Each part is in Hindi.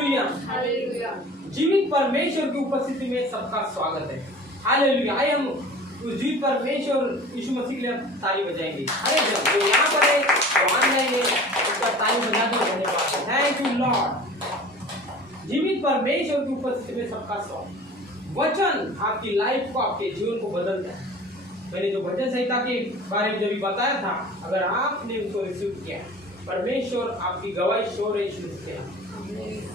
हालेलुया। हालेलुया। जीवित परमेश्वर की उपस्थिति में सबका स्वागत है। हालेलुया। आइए हम उस जीवित परमेश्वर यीशु मसीह के लिए ताली बजाएंगे। अरे जो यहाँ पर है तो ऑनलाइन है, उसका ताली बजाने का धन्यवाद। Thank you Lord. जीवित परमेश्वर की उपस्थिति में सबका स्वागत। वचन आपकी लाइफ को, आपके जीवन को बदलता है। मैंने जो भजन संहिता के बारे में जब बताया था, अगर आपने उसको रिसीव किया, परमेश्वर आपकी गवाही शोर है Yeshu Masih.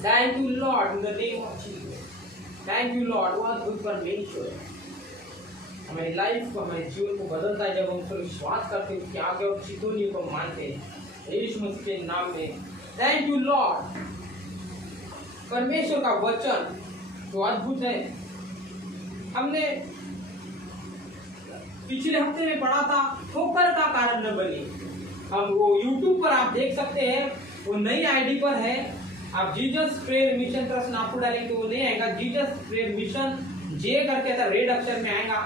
Thank you lord in the name of Jesus. Thank you lord. वो अद्भुत परमेश्वर है, हमारी लाइफ को, हमारे जीवन को बदलता है जब हम उस पर विश्वास करते हैं, उसके आगे और चितौनी को मानते हैं यीशु मसीह के नाम में। Thank you Lord. परमेश्वर का वचन तो अद्भुत है। हमने पिछले हफ्ते में पढ़ा था, ठोकर का कारण न बने। हम वो YouTube पर आप देख सकते हैं, वो नई आईडी पर है। आप Jesus prayer mission trust Nagpur डालेंगे तो वो नहीं आएगा, जीसस प्रेयर मिशन जे करके ऐसा रेड अक्षर में आएगा।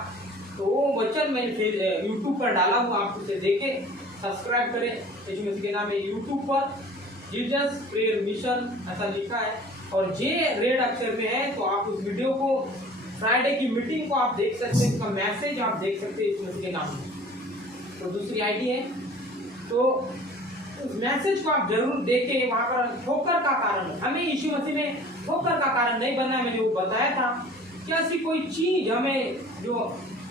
तो वो वचन मैंने फिर YouTube पर डाला हूँ, आप उसे देखें, सब्सक्राइब करें। यीशु मसीह के नाम में YouTube पर जीसस प्रेयर मिशन ऐसा लिखा है और जे रेड अक्षर में है। तो आप उस वीडियो को, फ्राइडे की मीटिंग को आप देख सकते हैं, उसका मैसेज आप देख सकते हैं यीशु मसीह के नाम में। तो दूसरी आईडी है, तो उस मैसेज को आप जरूर देखें। वहां पर ठोकर का कारण, हमें यीशु मसीह में ठोकर का कारण नहीं बनना है। मैंने वो बताया था कि ऐसी कोई चीज हमें जो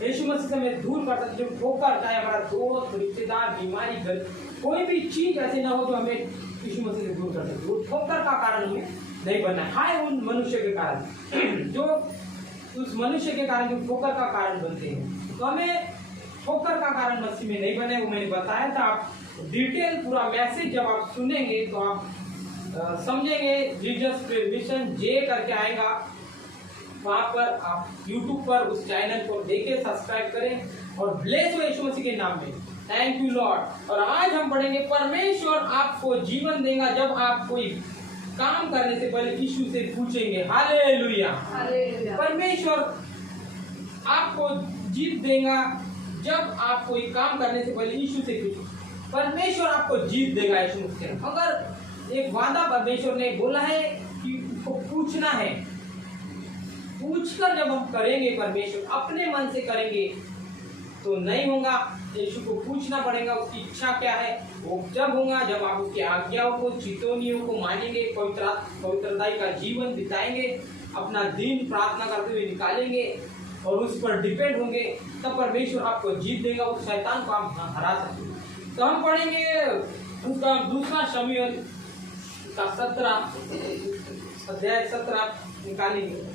यीशु मसीह से हमें दूर करता है, जो ठोकर, चाहे हमारा दोस्त, रिश्तेदार, बीमारी, घर, कोई भी चीज ऐसी ना हो जो हमें यीशु मसीह से दूर कर सकती। वो ठोकर का कारण हमें नहीं बनना है। हाय उन मनुष्य के कारण जो उस मनुष्य के कारण जो ठोकर का कारण बनते हैं, तो हमें ठोकर का कारण मसीह में नहीं बने। वो मैंने बताया था। आप डिटेल पूरा मैसेज जब आप सुनेंगे तो आप समझेंगे। जीसस प्रेयर मिशन जे करके आएगा, वहां पर आप YouTube पर उस चैनल को देखें, सब्सक्राइब करें और ब्लेस हो यीशु मसीह के नाम में। Thank you Lord. और आज हम पढ़ेंगे, परमेश्वर आपको जीवन देगा जब आप कोई काम करने से पहले यीशु से पूछेंगे। हालेलुया। हालेलुया। परमेश्वर आपको जीत देगा जब आप कोई काम करने से पहले यीशु से पूछेंगे। परमेश्वर आपको जीत देगा यीशु मसीह। अगर एक वादा परमेश्वर ने बोला है कि उसको पूछना है, पूछकर जब हम करेंगे, परमेश्वर अपने मन से करेंगे तो नहीं होगा। यीशु को पूछना पड़ेगा उसकी इच्छा क्या है। वो जब होगा जब आप उसकी आज्ञाओं को, चितौनियों को मानेंगे, पवित्रताई का जीवन बिताएंगे, अपना दिन प्रार्थना करते हुए निकालेंगे और उस पर डिपेंड होंगे, तब परमेश्वर आपको जीत देगा, उस शैतान को आप हरा सकते। तो हम पढ़ेंगे उसका दूसरा शमूएल का 17 अध्याय 17 निकालेंगे।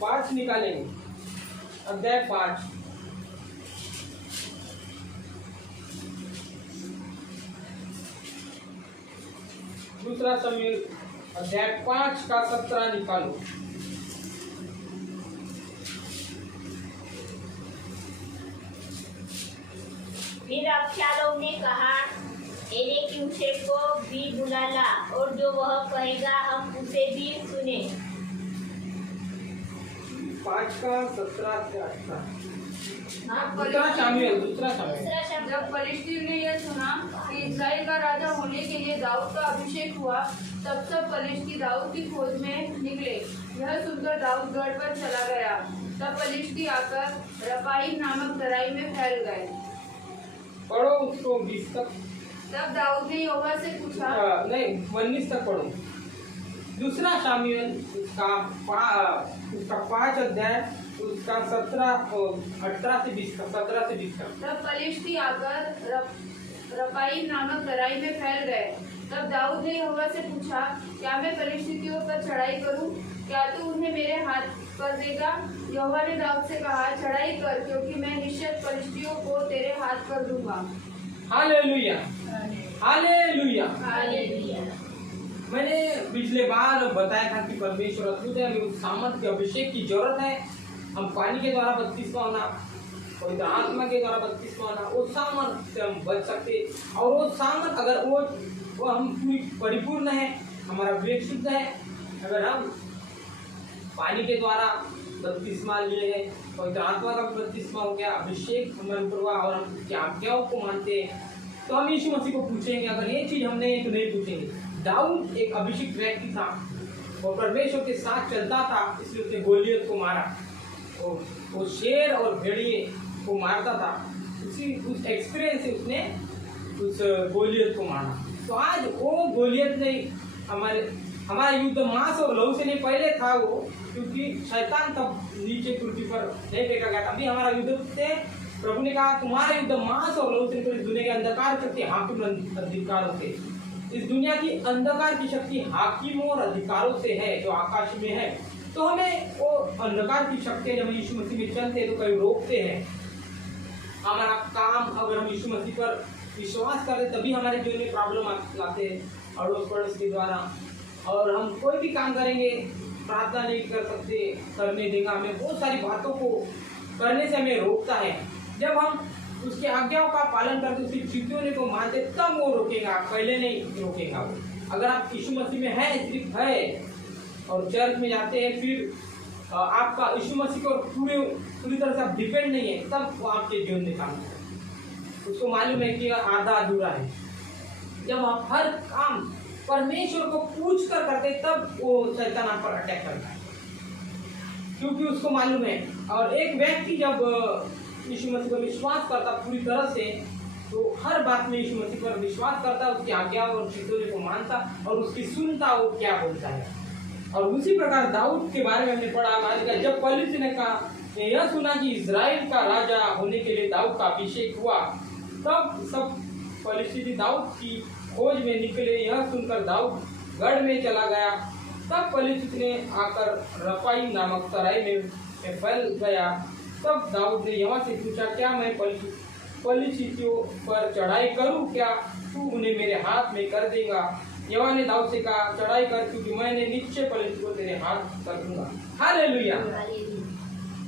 पांच निकालेंगे, अध्याय 5। दूसरा शमूएल अध्याय 5 का 17 निकालो। फिर अबशालोम ने कहा, एलीक्यूशेप को भी बुला ला और जो वह कहेगा हम उसे भी सुने। 5 का 17 से 18। दूसरा शमूएल। जब फलिस्तीन ने यह सुना कि इस्राएल का राजा होने के लिए दाऊद का अभिषेक हुआ, तब सब फलिस्ती दाऊद की खोज में निकले। यह सुनकर दाऊद गढ़ पर चला गया। तब फलिस्ती आकर रपाईम नामक तराई में फैल गए। पढ़ो उसको 20 तक। तब दाऊद ने यहोवा से पूछा, नहीं 19 तक पढ़ो। दूसरा शमूएल उसका 5 अध्याय उसका 18 से 20 तक, 17 से 20 तक। तब फलिस्ती आकर रपाईम नामक तराई में फैल गए। तब दाऊद ने यहोवा से पूछा, क्या मैं फलिस्तियों पर चढ़ाई करूं? क्या तू उन्हें मेरे हाथ पर देगा? यहोवा ने दाऊद से कहा, चढ़ाई कर, क्योंकि मैं निश्चय फलिस्तियों को तेरे हाथ पर दूंगा। हालेलुया। हालेलुया। हालेलुया। मैंने पिछले बार बताया था कि परमेश्वर अद्भुत है, हमें उस सामर्थ के अभिषेक की जरूरत है। हम पानी के द्वारा बपतिस्मा होना, पवित्र आत्मा के द्वारा बपतिस्मा होना, वो सामर्थ से हम बच सकते। और वो सामर्थ अगर वो हम पूरी परिपूर्ण है, हमारा विवेक शुद्ध है, अगर हम पानी के द्वारा बपतिस्मा लिए है, पवित्र आत्मा का भी बपतिस्मा हो गया, अभिषेक हमारे ऊपर हुआ और हम उसकी आज्ञाओं को मानते हैं, तो हम यीशु मसीह को पूछेंगे। अगर ये चीज हमने तो नहीं पूछेंगे। दाऊद एक अभिषेक व्यक्ति था और परमेश्वर के साथ चलता था, इसलिए उसने गोलियत को मारा। वो शेर और भेड़िए को मारता था, उस एक्सपीरियंस से उसने उस गोलियत को मारा। तो आज वो गोलियत नहीं, हमारा युद्ध मांस और लहू से नहीं, पहले था वो, क्योंकि शैतान तब नीचे पृथ्वी पर नहीं फेंका गया। अभी हमारा युद्ध से प्रभु ने कहा तुम्हारा युद्ध मांस और लहू से नहीं, इस दुनिया के अंधकार शक्ति हाकिम अधिकारों से, इस दुनिया की अंधकार की शक्ति हाकिमों और अधिकारों से है जो आकाश में है। तो हमें वो अंधकार की शक्ति जब यीशु मसीह में चलते हैं तो कई रोकते हैं। हमारा काम अगर हम यीशु मसीह पर विश्वास करें तभी हमारे जीवन में प्रॉब्लम लाते हैं अड़ोस पड़ोस के द्वारा, और हम कोई भी काम करेंगे प्रार्थना नहीं कर सकते, करने देगा, हमें बहुत सारी बातों को करने से हमें रोकता है। जब हम उसकी आज्ञाओं का पालन करते, उसकी चीजों को मानते, तब वो रोकेगा, पहले नहीं रोकेगा वो। अगर आप यीशु मसीह में है, सिर्फ है और चर्च में जाते हैं, फिर आपका यीशु मसीह को पूरी तरह से आप डिपेंड नहीं है, तब वो आपके जीवन में काम करता है। उसको मालूम है कि आधा अधूरा है। जब आप हर काम परमेश्वर को पूछ कर करते, तब वो शैतान आप पर अटैक करता है, क्योंकि उसको मालूम है। और एक व्यक्ति जब यीशु मसीह पर विश्वास करता पूरी तरह से, तो हर बात में यीशु मसीह पर विश्वास करता, उसकी आज्ञा और चीजों को मानता और उसकी सुनता वो क्या बोलता है। और उसी प्रकार दाऊद के बारे में हमने पढ़ा, जब पलिश्ती ने कहा यह सुना कि इजराइल का राजा होने के लिए दाऊद का अभिषेक हुआ, तब सब पलिश्ती दाऊद की खोज में निकले। यह सुनकर दाऊद गढ़ में चला गया। तब पलिश्ती ने आकर रफाई नामक तराई में फैल गया। तब दाऊद ने यहोवा से पूछा, क्या मैं पलिश्तियों पर चढ़ाई करूं? क्या तू उन्हें मेरे हाथ में कर देगा? यहोवा ने दाऊद से कहा, चढ़ाई कर, क्योंकि मैंने निश्चय पलिश्तियों को तेरे हाथ कर दूंगा। हालेलुया।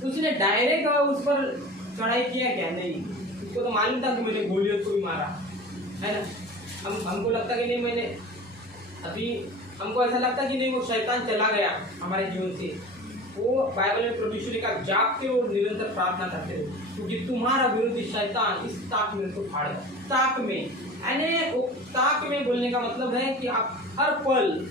उसने डायरेक्ट उस पर चढ़ाई किया क्या? नहीं, उसको तो मालूम था कि मैंने गोलियत को भी मारा है ना। हमको लगता कि नहीं, मैंने अभी हमको ऐसा लगता कि नहीं, वो शैतान चला गया हमारे जीवन से। वो बाइबल में परमेश्वर ने कहा, जागते और निरंतर प्रार्थना करते रहो, क्योंकि तुम्हारा विरोधी शैतान इस ताक में तो फाड़ है। ताक में यानी वो ताक में बोलने का मतलब है कि आप हर पल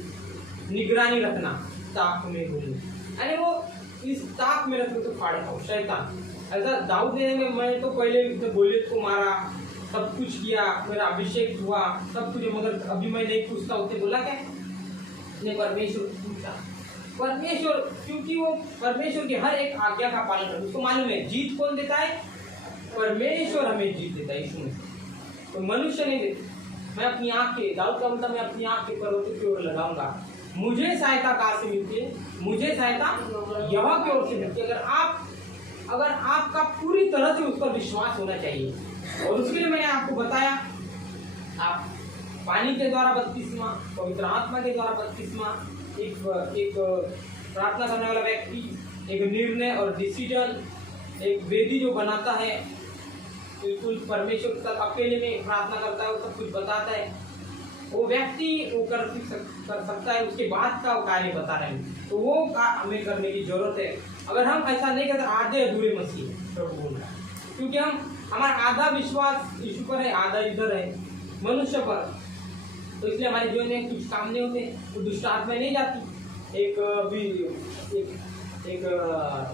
निगरानी रखना। ताक में बोलने यानी वो इस ताक में रखते तो फाड़ खाओ शैतान। ऐसा दाऊद ने, मैं तो पहले गोलियत को मारा, सब कुछ किया, मेरा अभिषेक हुआ, सब कुछ, मगर अभी मैं नहीं पूछता। उसने बोला क्या? उसने परमेश्वर पूछा। परमेश्वर, क्योंकि वो परमेश्वर की हर एक आज्ञा का पालन करता, उसको मालूम है जीत कौन देता है? परमेश्वर हमें जीत देता है यीशु मसीह, तो मनुष्य नहीं देता। मैं अपनी आंखें, दाऊद का मतलब, मैं अपनी आंखें पर्वतों की ओर लगाऊंगा। मुझे सहायता कहाँ से मिलती है? मुझे सहायता यहोवा की ओर से मिलती है। अगर आपका पूरी तरह से उस पर विश्वास होना चाहिए, और उसके लिए मैंने आपको बताया, आप पानी के द्वारा बपतिस्मा, पवित्र आत्मा के द्वारा बपतिस्मा, एक प्रार्थना करने वाला व्यक्ति एक निर्णय और डिसीजन, एक वेदी जो बनाता है, बिल्कुल परमेश्वर तक अकेले में प्रार्थना करता है, वो सब कुछ बताता है, वो व्यक्ति वो कर सकता है। उसके बाद का कार्य बता रहे हैं, तो वो हमें करने की जरूरत है। अगर हम ऐसा नहीं करते, आधे अधूरे मसीह प्रभु बोल रहा है, क्योंकि हमारा आधा विश्वास यीशु पर है, आधा इधर है मनुष्य पर, तो इसलिए हमारे जीवन में कुछ काम नहीं होते, वो दुष्ट आत्मा नहीं जाती। एक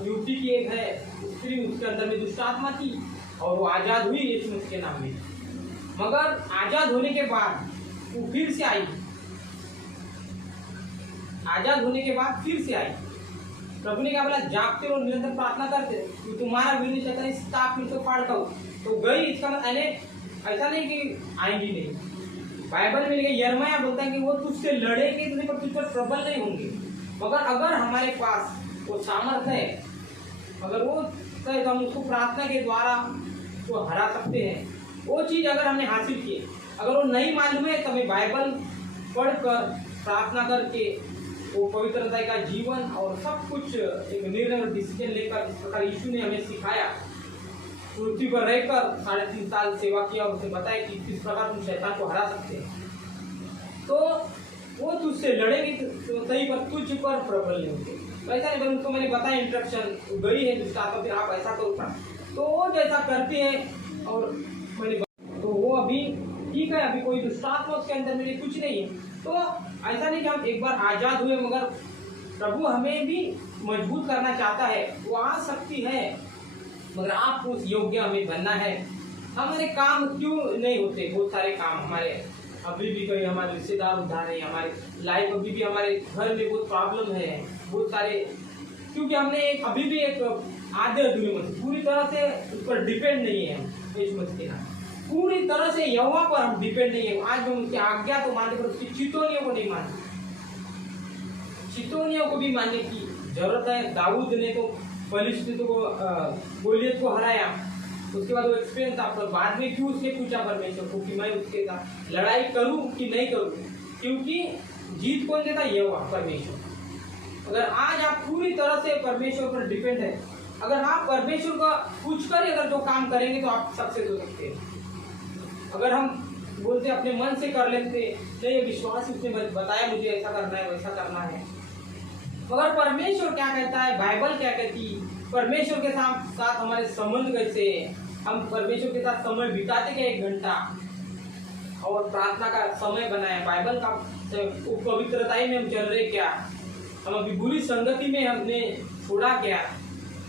युवती की एक है स्त्री, उसके अंदर में दुष्ट आत्मा थी और वो आजाद हुई यीशु मसीह के नाम में, मगर आजाद होने के बाद वो फिर से आई। आजाद होने के बाद फिर से आई। प्रभु ने क्या बोला? जागते और निरंतर प्रार्थना करते, तो तुम्हारा विरोधी शैतान इस ताक में तो फाड़ दो। तो गई, इसका मतलब ऐसा नहीं कि आएंगी नहीं। बाइबल में यिर्मयाह बोलता है कि वो तुझसे लड़ेंगे, तुझे पर तुझ पर प्रबल नहीं होंगे। मगर अगर हमारे पास वो सामर्थ्य है, अगर वो तो हम उसको प्रार्थना के द्वारा तो हरा सकते हैं। वो चीज अगर हमने हासिल की, अगर वो नहीं मालूम है, तो हमें बाइबल पढ़कर प्रार्थना करके वो पवित्रता का जीवन और सब कुछ एक निर्णय और डिसीजन लेकर, जिस प्रकार यीशु ने हमें सिखाया, पृथ्वी पर रहकर 3.5 साल सेवा किया और उसे बताया कि किस प्रकार तुम शैतान को हरा सकते हैं। तो वो तुझसे लड़ेंगे तो सही, पर तुझ पर प्रबल नहीं होते। तो ऐसा नहीं, पर उनको मैंने बताया इंस्ट्रक्शन गई है जिसका तो फिर आप ऐसा करो पड़ा, तो वो जैसा करते हैं। और मैंने तो वो अभी ठीक है, अभी कोई दुष्टात्मा उसके अंदर मेरे कुछ नहीं है। तो ऐसा नहीं कि हम एक बार आजाद हुए, मगर प्रभु हमें भी मजबूत करना चाहता है, वो आ सकती है, मगर आपको उस योग्य हमें बनना है। हमारे काम क्यों नहीं होते, बहुत सारे काम हमारे अभी भी, कई हमारे रिश्तेदार उधार है, हमारे लाइफ अभी भी, हमारे घर में बहुत प्रॉब्लम है, बहुत सारे, क्योंकि हमने अभी भी एक आधे अधूरे मसीह, पूरी तरह से उस पर डिपेंड नहीं है। इस मसीह पूरी तरह से यहोवा पर हम डिपेंड नहीं है। आज हम उसकी आज्ञा तो मानते, पर उसकी चितौनियों को नहीं मानते। चितौनियों को भी मानने की जरूरत है। दाऊद ने तो फिलिस्तीयों को, गोलियत को हराया, उसके बाद वो एक्सपीरियंस था, पर बाद में क्यों उसने पूछा परमेश्वर को कि मैं उसके साथ लड़ाई करूं कि नहीं करूं, क्योंकि जीत कौन देता, यहोवा परमेश्वर। अगर आज आप पूरी तरह से परमेश्वर पर डिपेंड है, अगर आप परमेश्वर का पूछ कर अगर जो काम करेंगे तो आप सक्सेस हो सकते हैं। अगर हम बोलते अपने मन से कर लेते, नहीं विश्वास उसने बताया मुझे ऐसा करना है वैसा करना है, मगर परमेश्वर क्या कहता है, बाइबल क्या कहती, परमेश्वर के साथ हमारे संबंध कैसे, हम परमेश्वर के साथ समय बिताते क्या 1 घंटा, और प्रार्थना का समय बनाया, बाइबल का पवित्रता में हम चल रहे क्या, हम अभी बुरी संगति में हमने छोड़ा क्या,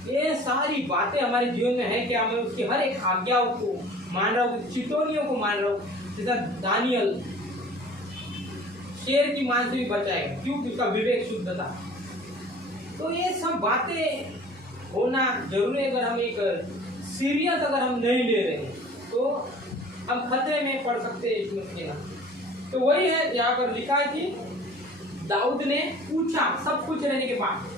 ये सारी बातें हमारे जीवन में है क्या, मैं उसकी हर एक आज्ञाओं को मान रहा हूँ, चितौनियों को मान रहा हूँ। जैसा दानियल शेर की मान से भी बचाएगा, क्योंकि उसका विवेक शुद्ध था। तो ये सब बातें होना जरूरी है। अगर हम एक सीरियस अगर हम नहीं ले रहे हैं तो हम खतरे में पड़ सकते हैं इस मसले का। तो वही है यहाँ पर लिखा है कि दाऊद ने पूछा सब कुछ रहने के बाद।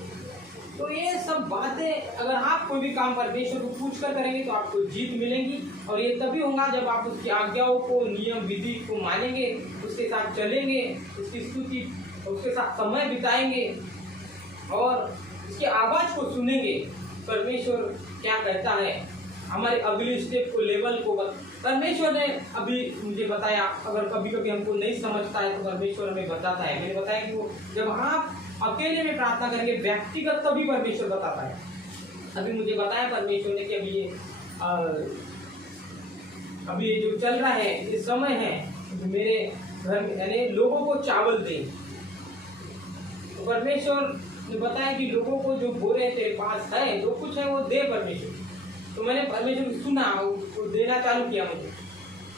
तो ये सब बातें अगर आप कोई भी काम परमेश्वर को पूछ कर करेंगे तो आपको जीत मिलेगी, और ये तभी होगा जब आप उसकी आज्ञाओं को, नियम विधि को मानेंगे, उसके साथ चलेंगे, उसकी स्तुति, उसके साथ समय बिताएंगे और उसकी आवाज को सुनेंगे। परमेश्वर क्या कहता है, हमारे अगली स्टेप को, लेवल को परमेश्वर ने अभी मुझे बताया। अगर कभी कभी हमको नहीं समझता है तो परमेश्वर हमें बताता है। मैंने बताया कि वो जब आप अकेले में प्रार्थना करेंगे व्यक्तिगत, तभी परमेश्वर बताता है। अभी मुझे बताया परमेश्वर ने कि अभी ये जो चल रहा है, ये समय है तो मेरे घर में यानी लोगों को चावल दे। तो परमेश्वर ने बताया कि लोगों को जो बोले तेरे पास है, जो कुछ है वो दे परमेश्वर। तो मैंने परमेश्वर को सुना, वो देना चालू किया मुझे।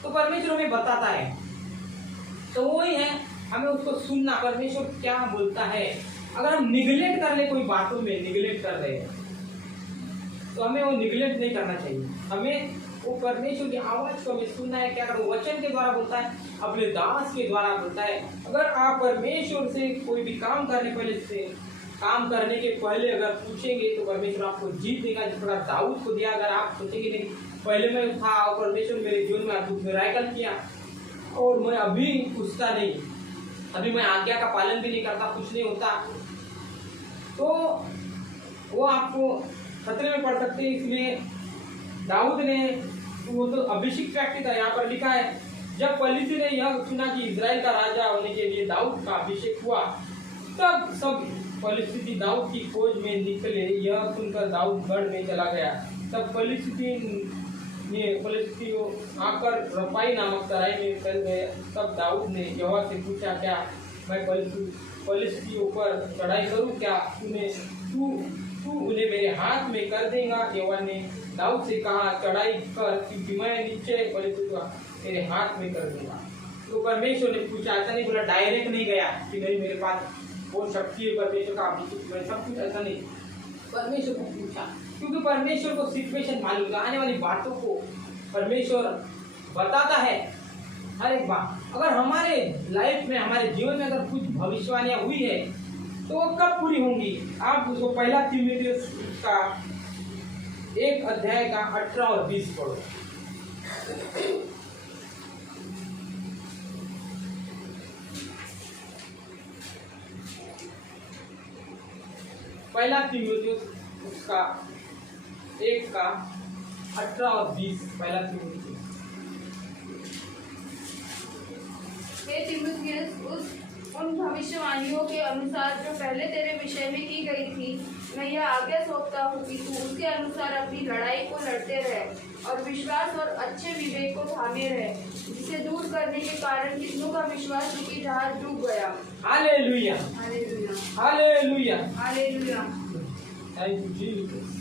तो परमेश्वर हमें बताता है, तो वही है हमें उसको सुनना, परमेश्वर क्या बोलता है। अगर हम निगलेक्ट कर ले, कोई बातों में निगलेक्ट कर रहे हैं, तो हमें वो निगलेक्ट नहीं करना चाहिए। हमें वो परमेश्वर की आवाज को हमें सुनना है। क्या करो, वचन के द्वारा बोलता है, अपने दास के द्वारा बोलता है। अगर आप परमेश्वर से कोई भी काम करने के पहले अगर पूछेंगे तो परमेश्वर आपको जीत देगा। जिस प्रकार दाऊद को दिया, अगर आप सोचेंगे नहीं पहले मैं था और परमेश्वर मेरे जीवन में अद्भुत मिराकल किया और मैं अभी पूछता नहीं, अभी मैं आज्ञा का पालन भी नहीं करता, कुछ नहीं होता, तो वो आपको खतरे में पड़ सकते हैं। इसलिए दाऊद ने, वो तो अभिषेक व्यक्ति था, यहाँ पर लिखा है जब पलिश्ती ने यह सुना कि इजराइल का राजा होने के लिए दाऊद का अभिषेक हुआ, तब सब पलिश्ती दाऊद की खोज में निकले। यह सुनकर दाऊद गढ़ में चला गया। तब पलिश्ती आकर रपाई नामक तराई में फैल गए। तब दाऊद ने यहोवा से पूछा, क्या मैं पलिश्तियों पर चढ़ाई करूं? क्या तू उन्हें मेरे हाथ में कर देगा? यहोवा ने दाऊद से कहा, चढ़ाई कर, क्योंकि मैं नीचे पलिश्तियों तेरे हाथ में कर दूंगा। तो परमेश्वर ने पूछा, ऐसा नहीं बोला, डायरेक्ट नहीं गया कि नहीं मेरे पास वो शक्ति है परमेश्वर का अभिषेक, सब कुछ ऐसा नहीं। परमेश्वर को पूछा, क्योंकि परमेश्वर को सिचुएशन मालूम, आने वाली बातों को परमेश्वर बताता है हर एक बात। अगर हमारे लाइफ में, हमारे जीवन में अगर कुछ भविष्यवाणियां हुई है तो वो कब पूरी होंगी? आप उसको पहला तीमुथियुस का 1 अध्याय का 18 और 20 पढ़ो। पहला तीमुथियुस उसका 1 का 18 और 20। पहला तीमुथियुस। हे तीमुथियुस, उन भविष्यवाणियों के अनुसार जो पहले तेरे विषय में की गई थी, मैं यह आज्ञा सौंपता हूँ कि तू उसके अनुसार अपनी लड़ाई को लड़ते रहे और विश्वास और अच्छे विवेक को थामे रहे, जिसे दूर करने के कारण कितनों का विश्वास रूपी जहाज डूब गया। Hallelujah, hallelujah, hallelujah, hallelujah. Thank you Jesus.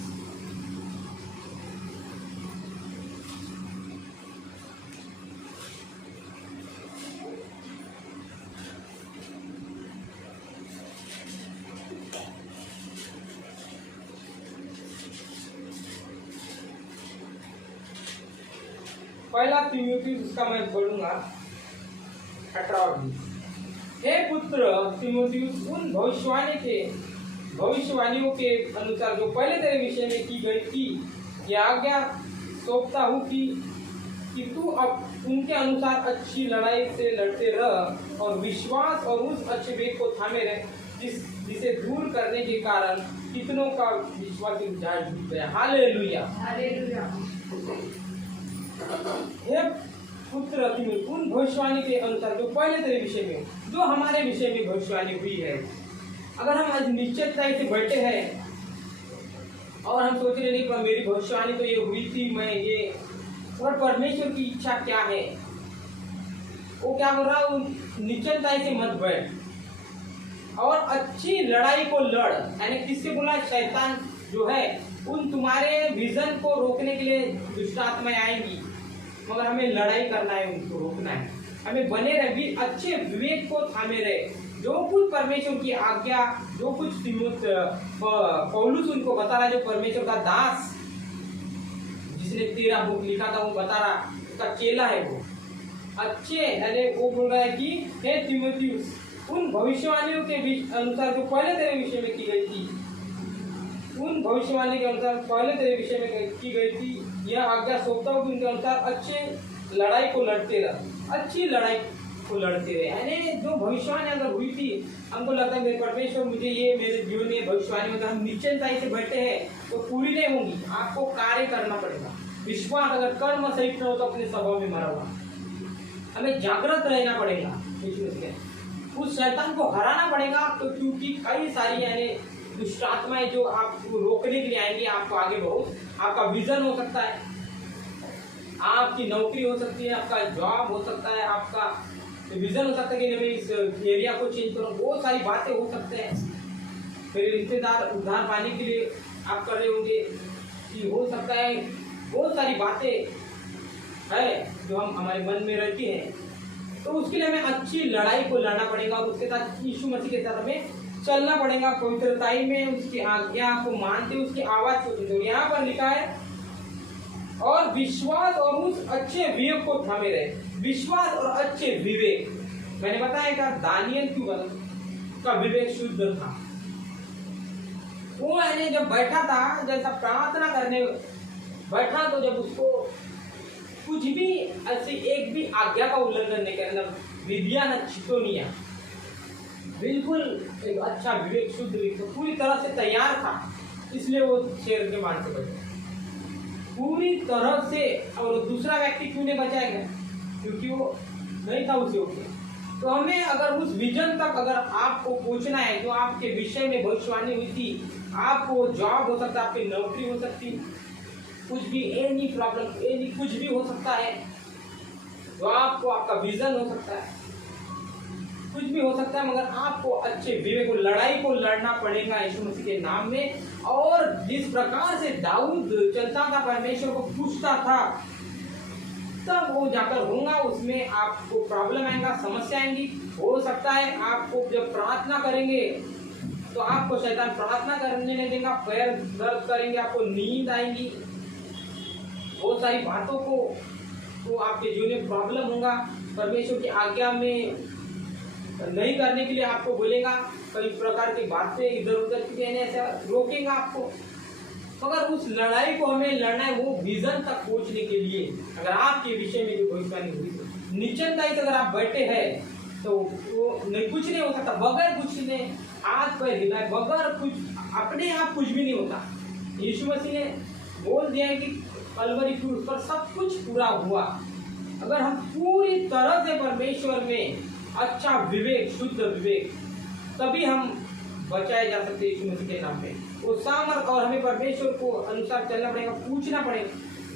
पहला तीमुथियुस उसका मैं बोलूंगा 18। हे पुत्र तीमुथियुस, उन भविष्यवाणियों के अनुसार जो पहले तेरे विषय में की गई थी, यह आज्ञा सौंपता हूँ कि तू अब उनके अनुसार अच्छी लड़ाई से लड़ते रह और विश्वास और उस अच्छे वेग को थामे रहे, जिसे दूर करने के कारण कितनों का विश्वास जहाज डूब गया। Hallelujah, hallelujah. हे पुत्र तीमुथियुस, उन भविष्यवाणी के अनुसार जो पहले तेरे विषय में, जो हमारे विषय में भविष्यवाणी हुई है, अगर हम आज निश्चितता से बैठे हैं और हम सोच रहे नहीं पर मेरी भविष्यवाणी तो ये हुई थी, मैं ये, और परमेश्वर की इच्छा क्या है, वो क्या बोल रहा है, निश्चितता से मत बैठ और अच्छी लड़ाई को लड़। यानी किससे बोला? शैतान जो है, उन तुम्हारे विजन को रोकने के लिए दुष्ट आत्माएं आएंगी, मगर हमें लड़ाई करना है, उनको रोकना है, हमें बने रहे, अच्छे विवेक को थामे रहे। जो कुछ परमेश्वर की आज्ञा, जो कुछ पौलुस उनको बता रहा है, जो परमेश्वर का दास जिसने 13 बुक लिखा था वो बता रहा, उसका चेला है वो अच्छे, अरे वो बोल रहा है कि हे तीमुथियुस, उन भविष्यवाणियों के अनुसार जो पहले तेरे विषय में की गई थी, उन भविष्यवाणी के अनुसार पहले तेरे विषय में की गई थी, यह आज्ञा सौंपता हूँ कि उनके अनुसार अच्छे लड़ाई को लड़ते रह, अच्छी लड़ाई को लड़ते रहे। यानी जो भविष्यवाणी अगर हुई थी, हमको लगता है मेरे परमेश्वर मुझे ये मेरे जीवन में भविष्यवाणी में हम निश्चितता से बैठे हैं तो पूरी नहीं होंगी, आपको कार्य करना पड़ेगा। विश्वास अगर कर्म सहित न हो तो अपने स्वभाव में मरा हुआ, हमें जागृत रहना पड़ेगा, उस शैतान को हराना पड़ेगा। तो क्योंकि कई सारी यानी दुष्ट आत्माएं जो आपको रोकने के लिए आएंगी, आपको आगे बढ़ो। आपका विजन हो सकता है, आपकी नौकरी हो सकती है, आपका जॉब हो सकता है, आपका विजन हो सकता है कि मैं इस एरिया को चेंज करूँ, बहुत सारी बातें हो सकते हैं। मेरे रिश्तेदार उधार पाने के लिए आप कर रहे होंगे, कि हो सकता है बहुत सारी बातें है जो हमारे मन में रहती हैं। तो उसके लिए हमें अच्छी लड़ाई को लड़ना पड़ेगा और उसके साथ यीशु मसीह के साथ हमें चलना पड़ेगा, पवित्रताई में उसकी आज्ञा को मानते, उसकी आवाज को सुनते। यहाँ पर लिखा है और विश्वास और उस अच्छे विवेक को थामे रहे। विश्वास और अच्छे विवेक, मैंने बताया था दानियल का विवेक शुद्ध था। वो यानी जब बैठा था, जैसा प्रार्थना करने बैठा, तो जब उसको कुछ भी ऐसी एक भी आज्ञा का उल्लंघन नहीं करना, विद्या न चितोनिया, बिल्कुल एक अच्छा विवेक शुद्ध विवेक, पूरी तरह से तैयार था, इसलिए वो शेर के मान से बचा पूरी तरह से। और दूसरा व्यक्ति क्यों नहीं बचाएगा? क्योंकि वो नहीं था उसे ओके। तो हमें अगर उस विजन तक अगर आपको पहुंचना है, जो आपके विषय में भविष्यवाणी हुई थी, आपको जॉब हो सकता है, आपकी नौकरी हो सकती, कुछ भी एनी प्रॉब्लम एनी कुछ भी हो सकता है, जो आपको आपका विजन हो सकता है, कुछ भी हो सकता है, मगर आपको अच्छे विवेक को लड़ाई को लड़ना पड़ेगा यीशु मसीह के नाम में। और जिस प्रकार से दाऊद चलता था, परमेश्वर को पूछता था, तब वो जाकर होगा, उसमें आपको प्रॉब्लम आएगा, समस्या आएंगी। हो सकता है आपको जब प्रार्थना करेंगे तो आपको शैतान प्रार्थना करने नहीं देगा, पैर दर्द करेंगे, आपको नींद आएगी, बहुत सारी बातों को तो आपके जीवन में प्रॉब्लम होगा। परमेश्वर की आज्ञा में नहीं करने के लिए आपको बोलेगा, कई प्रकार की बातें इधर उधर की ऐसा रोकेगा आपको। मगर उस लड़ाई को हमें लड़ना है, वो विजन तक पहुंचने के लिए। अगर आपके विषय में जो भविष्यवाणी हुई, निश्चितता से अगर आप बैठे हैं तो वो नहीं, कुछ नहीं हो सकता बगैर कुछ ने हाथ पैर हिलाए, बगैर कुछ अपने आप कुछ भी नहीं होता। यीशु मसीह ने बोल दिया है कि कलवरी क्रूस पर सब कुछ पूरा हुआ। अगर हम पूरी तरह से परमेश्वर में अच्छा विवेक, शुद्ध विवेक, तभी हम बचाए जा सकते हैं यीशु मसीह के नाम पे। वो सामर्थ, और हमें परमेश्वर को अनुसार चलना पड़ेगा, पूछना पड़ेगा।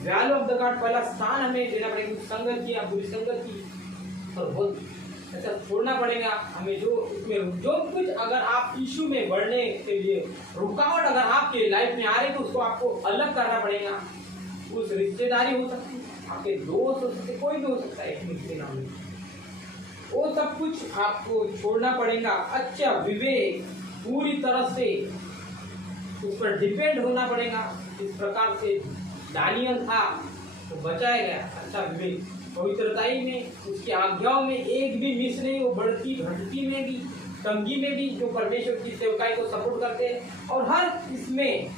वैल्यू ऑफ द गॉड पहला स्थान हमें देना पड़ेगा। संगत की या बुरी संगत की और बहुत ऐसा छोड़ना पड़ेगा हमें। जो उसमें जो कुछ अगर आप यीशु में बढ़ने के लिए रुकावट अगर आपके लाइफ में आ रही, तो उसको आपको अलग करना पड़ेगा। उस रिश्तेदारी हो सकती है, आपके दोस्त हो सकते, कोई भी हो सकता है यीशु के नाम में, वो सब कुछ आपको छोड़ना पड़ेगा। अच्छा विवेक, पूरी तरह से उस पर डिपेंड होना पड़ेगा। इस प्रकार से दानियल था तो बचाया गया। अच्छा विवेक, पवित्रताई में, उसकी आज्ञाओं में एक भी मिस नहीं, वो बढ़ती घटती में भी, तंगी में भी, जो परमेश्वर की सेवकाई को सपोर्ट करते हैं, और हर इसमें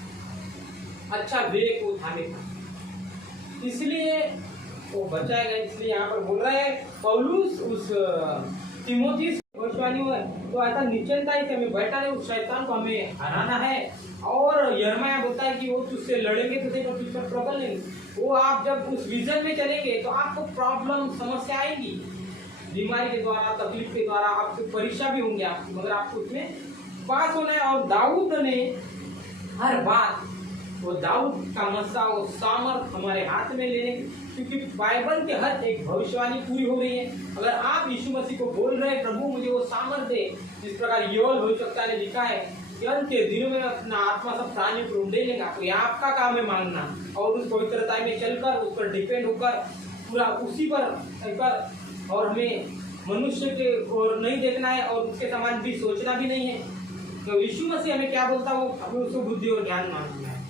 अच्छा विवेक वो थाने था, इसलिए वो बचाया गया। इसलिए यहाँ पर बोल रहा है पौलुस उस तिमोथी भविष्यवाणी हुआ तो ऐसा निश्चलता है कि हमें बैठा नहीं, उस शैतान को हमें हराना है। और यिर्मयाह बोलता है कि वो तुझसे लड़ेंगे तो तेरे तुझ पर प्रबल नहीं। वो आप जब उस विजन में चलेंगे तो आपको प्रॉब्लम, समस्या आएगी, बीमारी के द्वारा, तकलीफ के द्वारा, आपको परीक्षा भी होंगे आपकी, मगर आपको उसमें पास होना है। और दाऊद ने हर बात, वो दाऊद का मस्सा, वो सामर्थ हमारे हाथ में लेने, क्योंकि बाइबल के हर एक भविष्यवाणी पूरी हो रही है। अगर आप यीशु मसीह को बोल रहे हैं प्रभु मुझे वो सामर्थ दे, जिस प्रकार योएल भविष्यवक्ता ने लिखा है कि अंत के दिनों में अपना आत्मा सब प्राणियों पर उंडेल लेगा, तो ये आपका काम है मांगना, और उस पवित्रता में चलकर, उस पर डिपेंड होकर, पूरा उसी पर, और हमें मनुष्य के और नहीं देखना है, और उसके समान भी सोचना भी नहीं है। तो यीशु मसीह हमें क्या बोलता है, वो हमें उसको बुद्धि और ज्ञान मांगना है।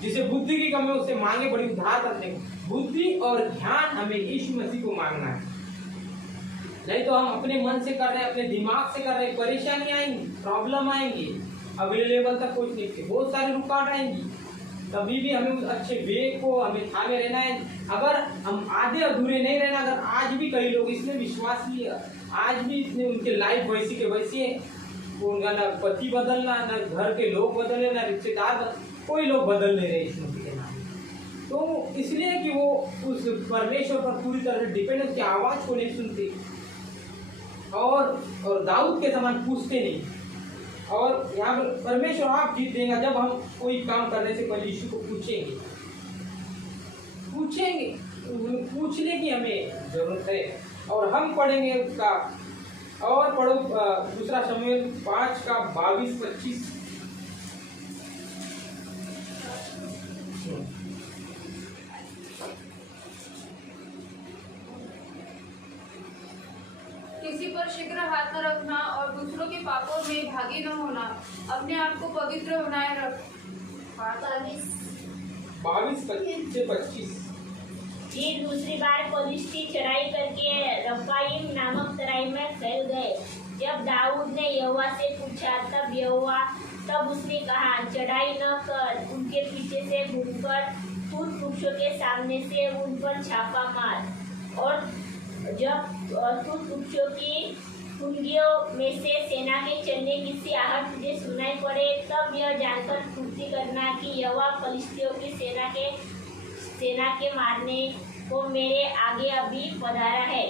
जिसे बुद्धि की कमी उससे मांगे, बड़ी उधार करने को। बुद्धि और ध्यान हमें यीशु मसीह को मांगना है, नहीं तो हम अपने मन से कर रहे हैं, अपने दिमाग से कर रहे हैं, परेशानी आएंगी, प्रॉब्लम आएंगी, अवेलेबल तक कुछ नहीं, बहुत सारी रुकावट आएंगी। तभी भी हमें उस अच्छे विवेक को हमें थामे रहना है। अगर हम आधे अधूरे नहीं रहना, अगर आज भी कई लोग इसमें विश्वास लिया, आज भी इसने उनके लाइफ वैसी के वैसी है, उनका ना पति बदलना, ना घर के लोग बदलने, ना रिश्तेदार, कोई लोग बदल नहीं रहे इस मसीह के नाम। तो इसलिए कि वो उस परमेश्वर पर पूरी तरह से डिपेंड, उसकी आवाज को नहीं सुनते, और दाऊद के समान पूछते नहीं। और यहाँ पर परमेश्वर आप जीत देगा जब हम कोई काम करने से पहले यीशु को पूछेंगे। पूछने की हमें जरूरत है, और हम पढ़ेंगे उसका। और पढ़ो दूसरा शमूएल 5 का 22-25। किसी पर शीघ्र हाथ न रखना और दूसरों के पापों में भागी न होना, अपने आप को पवित्र बनाए रख। 22-25। फिर दूसरी बार पलिश्ती चढ़ाई करके रफाइम नामक तराई में फैल गए। जब दाऊद ने यहोवा से पूछा तब उसने कहा चढ़ाई न कर, उनके पीछे से घूमकर फूल वृक्षों के सामने से उन पर छापा मार। और जब फूल वृक्षों की कुंडियों में से सेना के चलने की सी आहट तुझे सुनाई पड़े, तब यह जानकर फुर्ती करना कि यहोवा फलिश्तियों की सेना के मारने को मेरे आगे अभी पधारा है।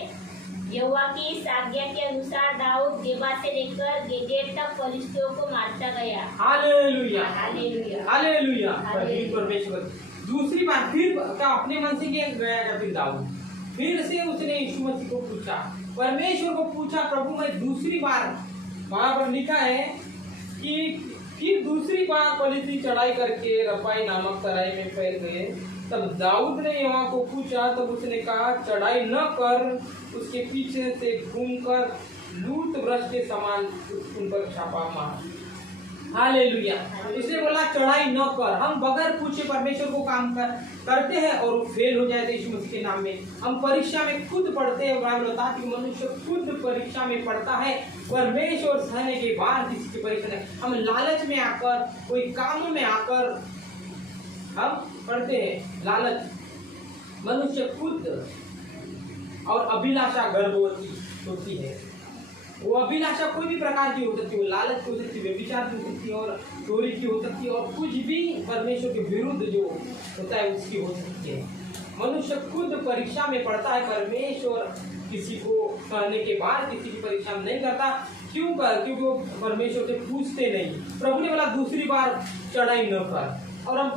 यहोवा की इस आज्ञा के अनुसार दाऊद गेबा से लेकर गेजेर तक फलिश्तियों को मारता गया। Hallelujah, hallelujah, hallelujah, hallelujah. परमेश्वर। दूसरी बार फिर क्या अपने मन से गया फिर दाऊद, फिर से उसने यीशु मसीह को पूछा, परमेश्वर को पूछा, प्रभु मैं दूसरी बार, वहां पर लिखा है कि फिर दूसरी बार पलिश्ती चढ़ाई करके रफाई नामक तराई में फैल गए। तब दाऊद ने यहोवा को पूछा, तब उसने कहा चढ़ाई न कर, उसके पीछे से घूमकर लूट वृक्ष के समान उन पर छापा मार। हालेलुया। इसलिए बोला चढ़ाई न कर। हम बगैर पूछे परमेश्वर को काम करते हैं और वो फेल हो जाते यीशु मसीह के नाम में। हम परीक्षा में खुद पढ़ते हैं, बाइबल बताता है कि मनुष्य खुद परीक्षा में पढ़ता है, परमेश्वर सहने के बाद जिसकी परीक्षा है। हम लालच में आकर, कोई काम में आकर हम पढ़ते हैं, लालच। मनुष्य खुद और अभिलाषा गर्भवती होती है। वो अभिलाषा कोई भी प्रकार की हो सकती है, वो लालच की हो सकती है, व्यभिचार की हो सकती है, और चोरी की हो सकती है, और कुछ भी परमेश्वर के विरुद्ध जो होता है उसकी हो सकती है। मनुष्य खुद परीक्षा में पड़ता है, परमेश्वर किसी को कहने के बाद किसी की परीक्षा में नहीं करता। क्यों कर? क्योंकि वो परमेश्वर से पूछते नहीं। प्रभु ने बोला दूसरी बार चढ़ाई न कर। और हम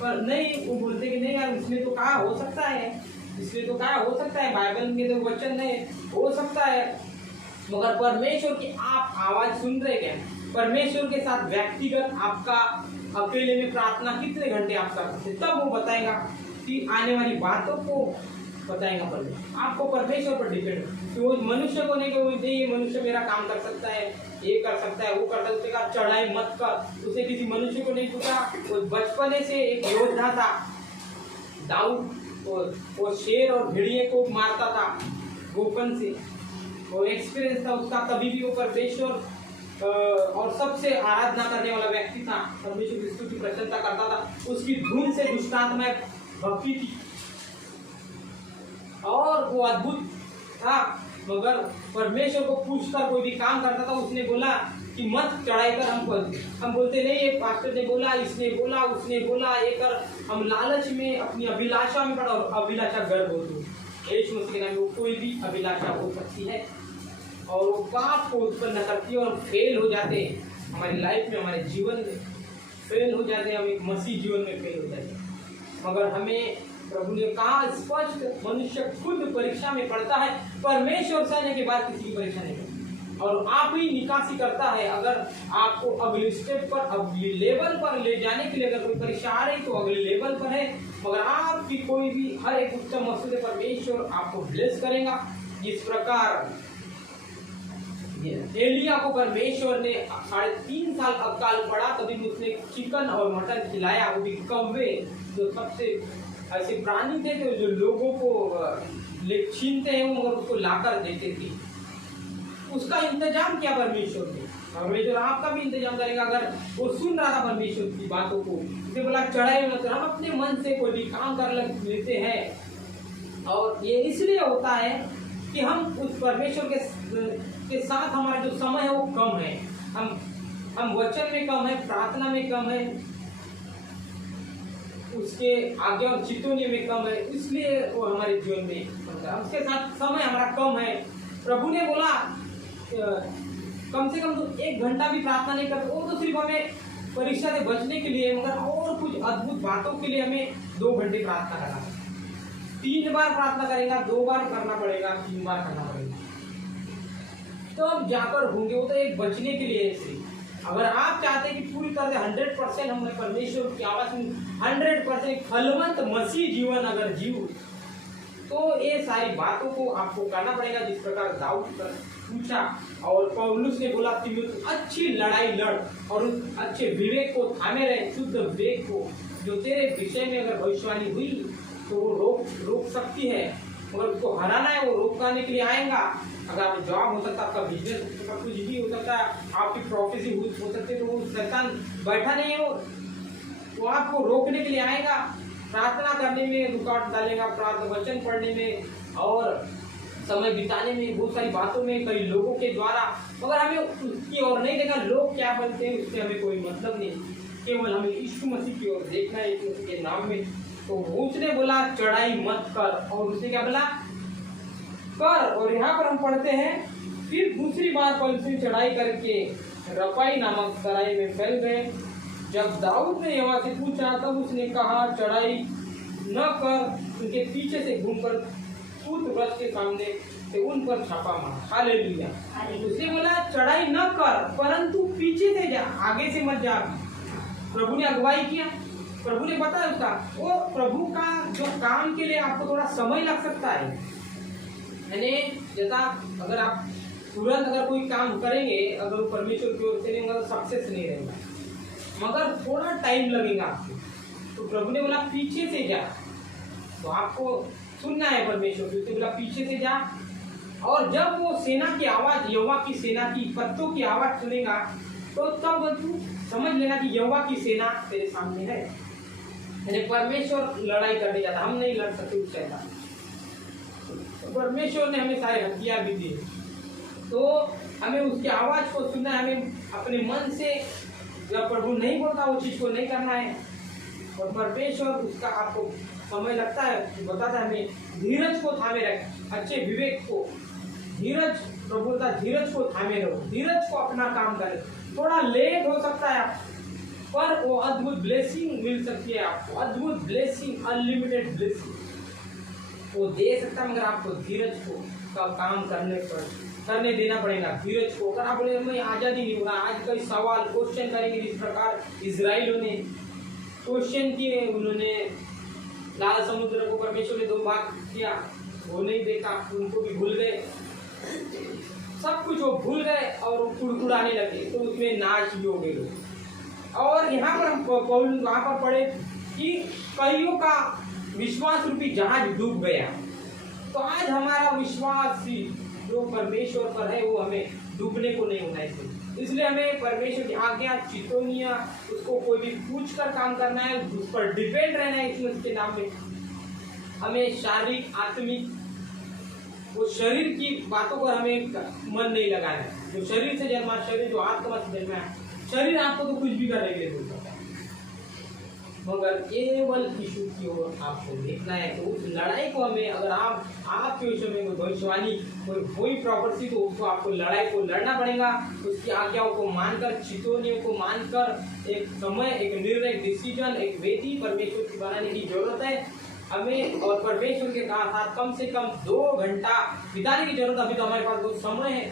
पर नहीं, वो बोलते कि नहीं यार इसमें तो कहा हो सकता है, इसमें तो कहा हो सकता है, बाइबल में तो वचन है, हो सकता है। मगर परमेश्वर की आप आवाज सुन रहे क्या? परमेश्वर के साथ व्यक्तिगत आपका अकेले में प्रार्थना कितने घंटे आप कर सकते, तब वो बताएगा कि आने वाली बातों को बताएगा। परमेश्वर आपको परमेश्वर पर डिपेंड है कि वो मनुष्य को नहीं कि वो नहीं ये मनुष्य मेरा काम कर सकता है, ये कर सकता है, वो कर सकता है, चढ़ाई मत कर। उसे किसी मनुष्य को नहीं पूछा। वो बचपने से एक योद्धा था दाऊद, वो शेर और भेड़िए को मारता था गोपन से, वो एक्सपीरियंस था उसका। कभी भी वो परमेश्वर और सबसे आराधना करने वाला व्यक्ति था, परमेश्वर की स्तुति प्रशंसा करता था। उसकी धुन से दुष्टात्माएं भक्ति थी और वो अद्भुत था। मगर परमेश्वर को पूछकर कोई भी काम करता था। उसने बोला कि मत चढ़ाई कर। हम बोलते नहीं, ये पास्टर ने बोला, इसने बोला, उसने बोला, ये कर। हम लालच में अपनी अभिलाषा में पड़ा, और अभिलाषा गर्भ होती है। यीशु मसीह के नाम में वो कोई भी अभिलाषा हो सकती है और वो पाप को उत्पन्न करती है और फेल हो जाते हैं हमारी लाइफ में, हमारे जीवन में फेल हो जाते हैं। हम एक मसीह जीवन में फेल हो जाते हैं। मगर हमें प्रभु ने कहा स्पष्ट, मनुष्य खुद परीक्षा में पड़ता है, परमेश्वर से आने के बाद किसी की परीक्षा नहीं करता। और आप ही निकासी करता है। अगर आपको अगले स्टेप पर, अगले लेवल पर ले जाने के लिए अगर कोई परीक्षा आ रही तो अगले लेवल पर है। मगर आपकी कोई भी हर एक उत्तम वस्तु से परमेश्वर आपको ब्लेस करेगा। जिस प्रकार एलिया को परमेश्वर ने 3.5 साल अकाल पड़ा, तभी उसने चिकन और मटन खिलाया, वो भी कौवे, जो सबसे ऐसे प्राणी थे जो लोगों को छीनते हैं, वो मगर उसको लाकर देते थे। उसका इंतजाम किया परमेश्वर ने। परमेश्वर आपका भी इंतजाम करेगा अगर वो सुन रहा था परमेश्वर की बातों को। इसे बोला चढ़ाई मत। हम अपने मन से कोई भी काम कर लेते हैं और ये इसलिए होता है कि हम उस परमेश्वर के साथ हमारा जो समय है वो कम है। हम वचन में कम है, प्रार्थना में कम है, उसके आज्ञा और चितौनी में कम है, इसलिए वो हमारे जीवन में होता है। उसके साथ समय हमारा कम है। प्रभु ने बोला कम से कम तो 1 घंटा भी प्रार्थना नहीं करते। वो तो सिर्फ हमें परीक्षा से बचने के लिए, मगर और कुछ अद्भुत बातों के लिए हमें 2 घंटे प्रार्थना करना है। 3 बार प्रार्थना करेगा, 2 बार करना पड़ेगा, 3 बार करना पड़ेगा, तो अब जाकर होंगे। वो तो एक बचने के लिए है। अगर आप चाहते हैं कि पूरी तरह से 100% हम परमेश्वर की आवाज में 100% फलवंत मसीह जीवन अगर जीव, तो ये सारी बातों को आपको करना पड़ेगा। जिस प्रकार दाऊद पूछा और पौलुस ने बोला तीमुथियुस अच्छी लड़ाई लड़ और उस अच्छे विवेक को थामे रहे, शुद्ध विवेक को, जो तेरे विषय में अगर भविष्यवाणी हुई तो वो रोक सकती है। मगर उसको हराना है, वो रोकने के लिए आएगा। अगर आप जॉब हो सकता है, आपका बिजनेस हो सकता है, कुछ भी हो सकता है, आपकी प्रोफेसी हो सकती है, तो वो शैतान बैठा नहीं है, वो आपको रोकने के लिए आएगा। प्रार्थना करने में रुकावट डालेगा, प्रार्थना वचन पढ़ने में और समय बिताने में, बहुत सारी बातों में, कई लोगों के द्वारा। मगर हमें उसकी ओर नहीं देखा, लोग क्या बनते हैं उससे हमें कोई मतलब नहीं। केवल हमें यीशु मसीह की ओर देखना है, यीशु मसीह के नाम में। तो उसने बोला चढ़ाई मत कर, और उसने क्या बोला कर। और यहाँ पर हम पढ़ते हैं फिर दूसरी बार पौलुस चढ़ाई करके रपाई नामक तराई में फैल गए। जब दाऊद ने यहोवा से पूछा तब उसने कहा चढ़ाई न कर, उनके पीछे से घूमकर सूत व्रत के सामने से उन पर छापा मार। हालेलुया। उसने बोला चढ़ाई न कर, परंतु पीछे से जा, आगे से मत जा। प्रभु ने अगुवाई किया, प्रभु ने बताया उसका। वो प्रभु का जो काम के लिए आपको थोड़ा समय लग सकता है, यानी जैसा अगर आप तुरंत अगर कोई काम करेंगे, अगर वो परमेश्वर की ओर से नहीं होगा तो सक्सेस नहीं रहेगा, मगर थोड़ा टाइम लगेगा आपको। तो प्रभु ने बोला पीछे से जा, तो आपको सुनना है परमेश्वर की। उसने बोला पीछे से जा, और जब वो सेना की आवाज, यहोवा की सेना की पत्तों की आवाज सुनेगा, तो तब तू समझ लेना कि यहोवा की सेना तेरे सामने है। यानी परमेश्वर लड़ाई करने जाता, हम नहीं लड़ सकते उससे। परमेश्वर ने हमें सारे हथियार भी दिए, तो हमें उसकी आवाज को सुनना है। हमें अपने मन से जब प्रभु नहीं बोलता वो चीज को नहीं करना है। और परमेश्वर उसका आपको समय लगता है, बताता है हमें धीरज को थामे रखें, अच्छे विवेक को, धीरज, प्रभु बोलता धीरज को थामे रहो, धीरज को अपना काम करें। थोड़ा लेट हो सकता है पर वो अद्भुत ब्लेसिंग मिल सकती है आपको, अद्भुत ब्लेसिंग, अनलिमिटेड ब्लेसिंग वो दे सकता है, मगर आपको धीरज को का काम करने देना पड़ेगा। धीरज को, अगर आप बोले मैं आज़ादी नहीं होगा, आज कई सवाल क्वेश्चन करेंगे जिस प्रकार इजराइलों ने क्वेश्चन किए, उन्होंने लाल समुद्र को परमेश्वर ने 2 भाग किया, वो नहीं देखा, उनको भी भूल गए, सब कुछ वो भूल गए और वो कुड़कुड़ाने लगे, तो उसमें नाश भी हो गए लोग। और यहाँ पर हम वहाँ पर पढ़े कि कईयों का विश्वास रूपी जहाज डूब गया। तो आज हमारा विश्वास ही जो परमेश्वर पर है वो हमें डूबने को नहीं होना है, इसलिए हमें परमेश्वर की आज्ञा, चितौनियां, उसको कोई भी पूछ कर काम करना है, उस पर डिपेंड रहना है। इसलिए उसके नाम में हमें शारीरिक, आत्मिक, वो शरीर की बातों पर हमें मन नहीं लगाना है। जो शरीर से जन्मा, शरीर जो आत्मा से जन्मा है, शरीर आपको तो कुछ भी करने के लिए बोल सकता है, मगर केवल यीशु की ओर आपको देखना है। तो उस लड़ाई को हमें, अगर आपके विषय में कोई भविष्यवाणी, कोई प्रॉपर्टी, तो उसको आपको लड़ाई को लड़ना पड़ेगा, उसकी आज्ञाओं को मानकर, चितौनियों को मानकर एक समय, एक निर्णय, एक डिसीजन, एक वेदी परमेश्वर की बनाने की जरूरत है हमें। और परमेश्वर के साथ कम से कम 2 घंटा बिताने की जरूरत। अभी तो हमारे पास बहुत समय है,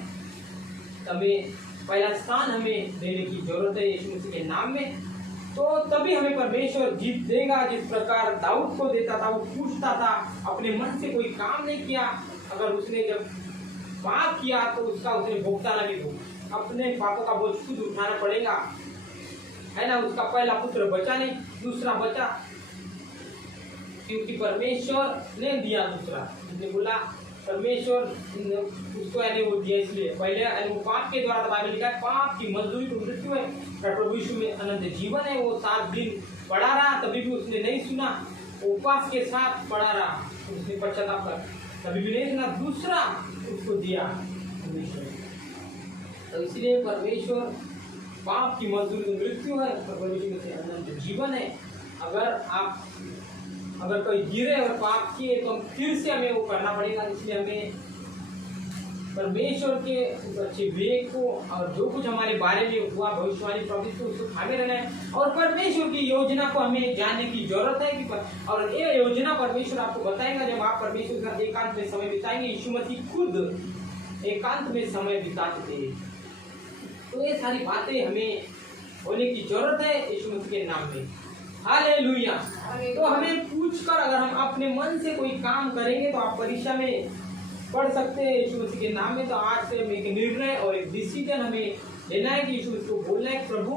हमें पहला स्थान हमें देने की जरूरत है यीशु मसीह के नाम में। तो तभी हमें परमेश्वर जीत देगा, जिस प्रकार दाऊद को देता था। वो पूछता था, अपने मन से कोई काम नहीं किया, अगर उसने जब पाप किया तो उसका उसने भुगताना भी होगा, अपने पापों का बोझ खुद उठाना पड़ेगा, है ना। उसका पहला पुत्र बचा नहीं, दूसरा बचा, क्योंकि परमेश्वर ने दिया दूसरा। उसने बोला परमेश्वर उसको यानी वो दिया, इसलिए पहले यानी वो पाप के द्वारा, बाइबल लिखा है पाप की मजदूरी तो मृत्यु है, पर प्रभु यीशु में अनंत जीवन है। वो 7 दिन पढ़ा रहा, तभी भी उसने नहीं सुना, उपवास के साथ पढ़ा रहा, उसने पश्चाताप कर, तभी भी नहीं सुना, दूसरा उसको दिया परमेश्वर। तो इसलिए परमेश्वर, पाप की मजदूरी तो मृत्यु है, पर प्रभु यीशु में अनंत जीवन है। अगर कोई गिरे और पाप किए तो फिर से हमें वो करना पड़ेगा। इसलिए हमें परमेश्वर के उस अच्छे विवेक को और जो कुछ हमारे बारे में हुआ भविष्यवाणी प्रॉफिट को उसको थामे रहना है, और परमेश्वर की योजना को हमें जानने की जरूरत है कि और ये योजना परमेश्वर आपको बताएगा जब आप परमेश्वर के साथ एकांत में समय बिताएंगे। यीशु मसीह खुद एकांत में समय बिताते थे। तो ये सारी बातें हमें होने की जरूरत है यीशु मसीह के नाम में। हालेलुया। तो हमें पूछकर अगर हम अपने मन से कोई काम करेंगे तो आप परीक्षा में पढ़ सकते हैं यीशु मसीह के नाम में। तो आज से हमें एक निर्णय और एक डिसीजन हमें लेना है कि यीशु मसीह को बोलना है, प्रभु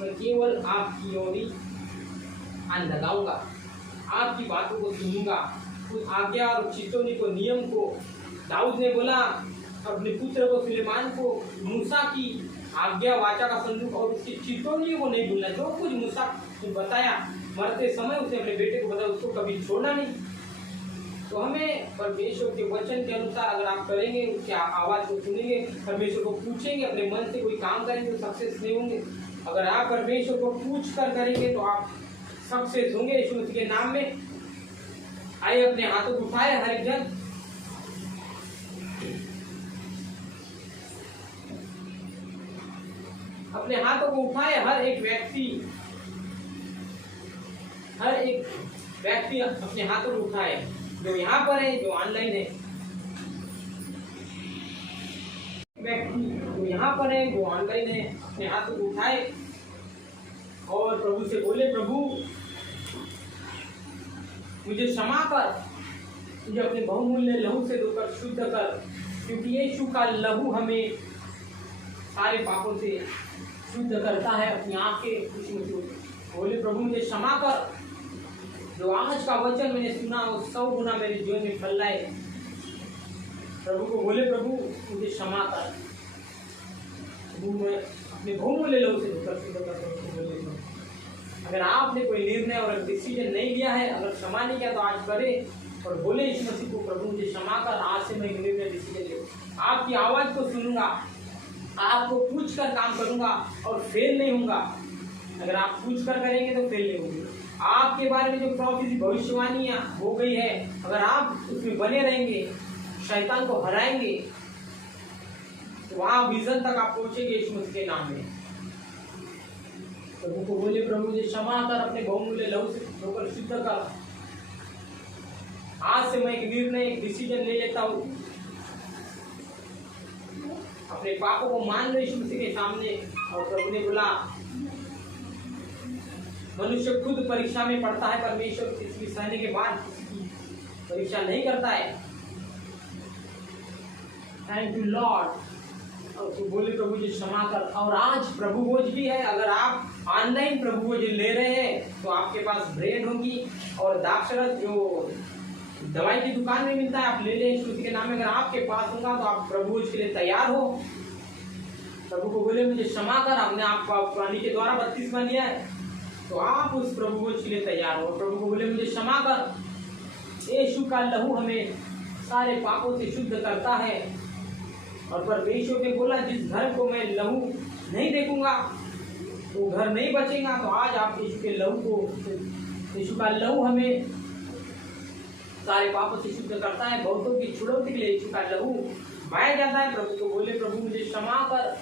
मैं केवल आपकी ओर ही कान लगाऊंगा, आपकी बातों को सुनूंगा, उस आज्ञा और चितौनी को, नियम को। दाऊद ने बोला अपने पुत्र को, सुलेमान को, मूसा की आज्ञा वाचा का संदूक और उसकी चितौनी को नहीं भूलना। जो कुछ मूसा ने बताया मरते समय, उसने अपने बेटे को बताया, उसको कभी छोड़ना नहीं। तो हमें परमेश्वर के वचन के अनुसार अगर आप करेंगे, उसकी आवाज़ को सुनेंगे, परमेश्वर को पूछेंगे, अपने मन से कोई काम करेंगे तो सक्सेस नहीं होंगे। अगर आप परमेश्वर को पूछ कर करेंगे तो आप सक्सेस होंगे यीशु मसीह के नाम में। आइए अपने हाथों को उठाए हर एक जन, अपने हाथों को उठाए हर एक व्यक्ति अपने हाथों को उठाए, जो यहाँ पर है, जो ऑनलाइन है, व्यक्ति जो यहाँ पर है, जो ऑनलाइन है, अपने हाथों को उठाए और प्रभु से बोले, प्रभु मुझे क्षमा कर, मुझे अपने बहुमूल्य लहू से धोकर शुद्ध कर, क्योंकि यीशु का लहू हमें सारे पापों से शुद्ध करता है। अपनी आंखें बोले, प्रभु मुझे क्षमा कर, जो आज का वचन मैंने सुना वो 100 गुना मेरे जीवन में फल लाए। प्रभु को बोले, प्रभु मुझे क्षमा कर, प्रभु मैं अपने बहुमूल्य लहू से धोकर शुद्ध कर। अगर आपने कोई निर्णय और डिसीजन नहीं लिया है, अगर क्षमा नहीं किया तो आज करे और बोले यीशु मसीह को, प्रभु मुझे क्षमा कर, आज से मैं एक निर्णय डिसीजन ले, आपकी आवाज़ को सुनूंगा, आपको पूछ कर काम करूंगा और फेल नहीं होऊंगा। अगर आप पूछ कर करेंगे तो फेल नहीं होंगे। आपके बारे में जो प्रोफेसी भविष्यवाणियां हो गई है, अगर आप उसमें बने रहेंगे, शैतान को हराएंगे, तो वहां विजन तक आप पहुंचेंगे यीशु मसीह के नाम में। प्रभु को बोले, प्रभु मुझे क्षमा कर, अपने बहुमूल्य लहू से धोकर शुद्ध कर। आज से मैं एक निर्णय, एक डिसीजन ले लेता हूँ, अपने पापों को मान लो यीशु मसीह के सामने। और प्रभु ने बोला, मनुष्य खुद परीक्षा में पड़ता है, परमेश्वर किसी सहने के बाद परीक्षा नहीं करता है। Thank you Lord. और तो बोले, प्रभु जी क्षमा कर। और आज प्रभु भोज भी है, अगर आप ऑनलाइन प्रभु भोज ले रहे हैं तो आपके पास ब्रेड होगी और दाक्षरस जो दवाई की दुकान में मिलता है, आप ले लें यीशु मसीह के नाम में। अगर आपके पास होगा तो आप प्रभु भोज के लिए तैयार हो। प्रभु को बोले, मुझे क्षमा कर, हमने आपका पानी के द्वारा बपतिस्मा लिया है, तो आप उस प्रभु भोज के लिए तैयार हो। प्रभु को बोले, मुझे क्षमा कर, यीशु का लहू हमें सारे पापों से शुद्ध करता है। और परमेश्वर ने बोला, जिस घर को मैं लहू नहीं देखूंगा वो घर नहीं बचेगा। तो आज आप यीशु के लहू को, यीशु का लहू हमें सारे पापों से शुद्ध करता है। बहुतों की छुड़ौती के लिए यीशु का लहू बहाया जाता है। प्रभु को बोले, प्रभु मुझे क्षमा कर।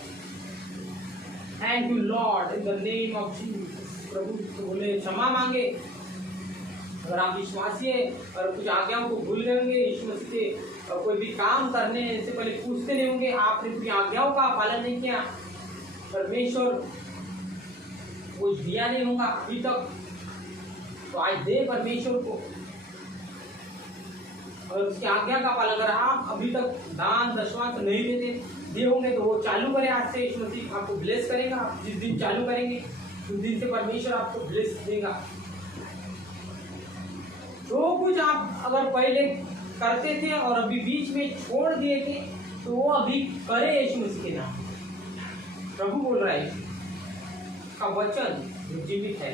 Thank you lord, in the name of Jesus. प्रभु को बोले, क्षमा मांगे। अगर आप विश्वासी है और कुछ आज्ञाओं को भूल रहे होंगे, यीशु मसीह से और कोई भी काम करने से पहले पूछते नहीं होंगे, आपने पूरी आज्ञाओं का पालन नहीं किया, परमेश्वर कुछ दिया नहीं होगा अभी तक, तो आज दे परमेश्वर को और उसकी आज्ञा का पालन। अगर आप अभी तक दान दशमांश नहीं दे होंगे तो वो चालू करें आज से। यीशु मसीह आपको ब्लेस करेगा। आप जिस दिन चालू करेंगे उस दिन से परमेश्वर आपको ब्लेस देगा। जो कुछ आप अगर पहले करते थे और अभी बीच में छोड़ दिए थे, तो वो अभी करे यीशु मसीह के नाम। प्रभु बोल रहा है, का वचन जो जीवित है।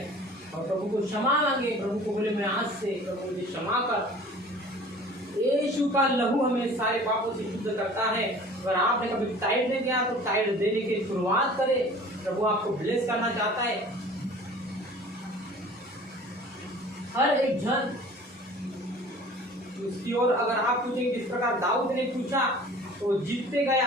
और प्रभु को क्षमा मांगे। प्रभु को बोले, मैं आज से प्रभु मुझे क्षमा कर। यीशु का लहू हमें सारे पापों से शुद्ध करता है। अगर आपने कभी टाइड नहीं किया तो टाइड देने की शुरुआत करें। प्रभु आपको ब्लेस करना चाहता है। हर एक जन उसकी ओर अगर आप पूछेंगे, जिस प्रकार दाऊद ने पूछा तो जीतते गया,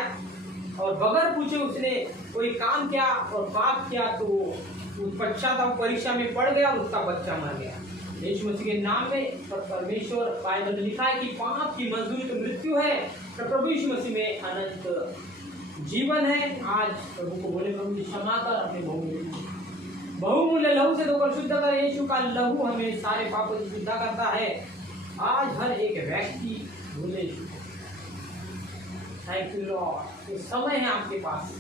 और बगैर पूछे उसने कोई काम किया और पाप किया तो उस पश्चाताप परीक्षा में पड़ गया और उसका बच्चा मर गया। यीशु मसीह के नाम में परमेश्वर बाइबल में लिखा है कि पाप की मजदूरी तो मृत्यु है, तो प्रभु यीशु मसीह में अनंत जीवन है। आज प्रभु को बोले, प्रभु जी क्षमा कर, अपने बहुमूल्य लहू से धोकर शुद्ध कर। यीशु का लहू हमें सारे पापों से शुद्ध करता है। आज हर एक व्यक्ति बोले, थैंक यू लॉर्ड, ये समय है आपके पास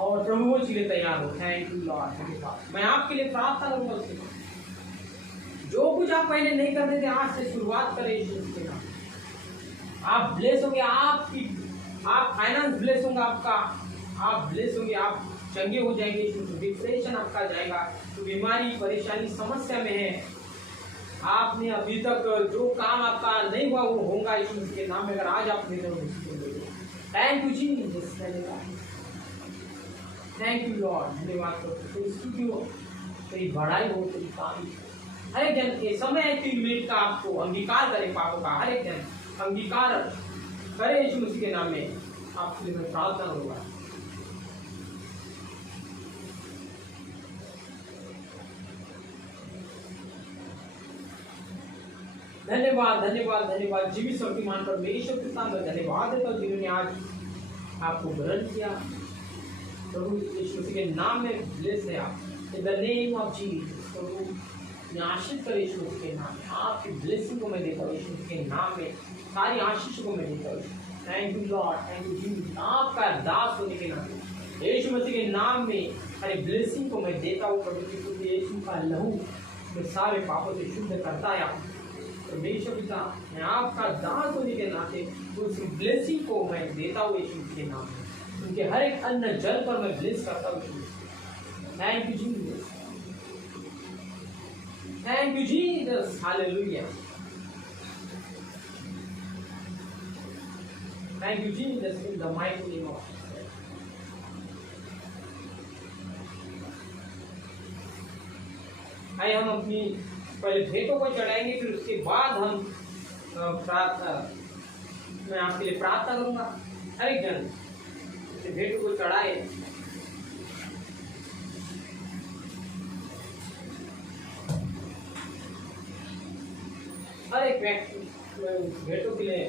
और प्रभु वो चीजें तैयार हो। थैंक यू लॉर्ड आपके पास। मैं आपके लिए प्रार्थना करूंगा, उसके जो कुछ आप पहले नहीं करते थे आज से शुरुआत करें यीशु के नाम। आप ब्लेस होंगे, आप फाइनेंस ब्लेस होगा आपका, आप ब्लेस होंगे, आप चंगे हो जाएंगे। डिप्रेशन आपका जाएगा, तो बीमारी परेशानी समस्या में है, आपने अभी तक जो काम आपका नहीं हुआ वो होगा यीशु मसीह के नाम में। अगर आज आप thank you Jesus, thank you Lord, धन्यवाद करते। तो स्तुति हो, तेरी बड़ाई हो, तेरी तारीफ। हर एक जन के समय 3 मिनट का आपको अंगीकार करें पापों का, हर एक जन अंगीकार करे यीशु मसीह के नाम में। आपके लिए मैं प्रार्थना करूंगा। धन्यवाद धन्यवाद धन्यवाद जीवित शक्तिमान परमेश्वर के सामने धन्यवाद देता हूं जिन्होंने आज आपको ग्रहण किया। प्रभु यीशु मसीह के नाम में ब्लेस है आप, in the name of Jesus. प्रभु आशीष करे यीशु मसीह के नाम में, आपकी ब्लेसिंग को मैं देता हूँ यीशु मसीह के नाम में, सारी आशीष को मैं देता हूँ। Thank you Lord, thank you Jesus. आपका दास होने के नाम यीशु मसीह के नाम में सारी ब्लेसिंग को मैं देता हूँ। प्रभु यीशु का लहू मैं सारे पापों से शुद्ध करता है। परमेश्वर पिता, मैं आपका दास होने के नाते उस ब्लेसिंग को मैं देता हूँ यीशु के नाम में। उनके हर एक अन्न जल पर मैं ब्लेस करता हूँ। Thank you Jesus, thank you Jesus, hallelujah. Thank you Jesus, in the mighty name of आइए हम अपनी पहले भेंटों को चढ़ाएंगे, फिर उसके बाद हम मैं आपके लिए प्रार्थना करूंगा। हर एक जन भेंटों को चढ़ाए। हर एक व्यक्ति भेंटों के लिए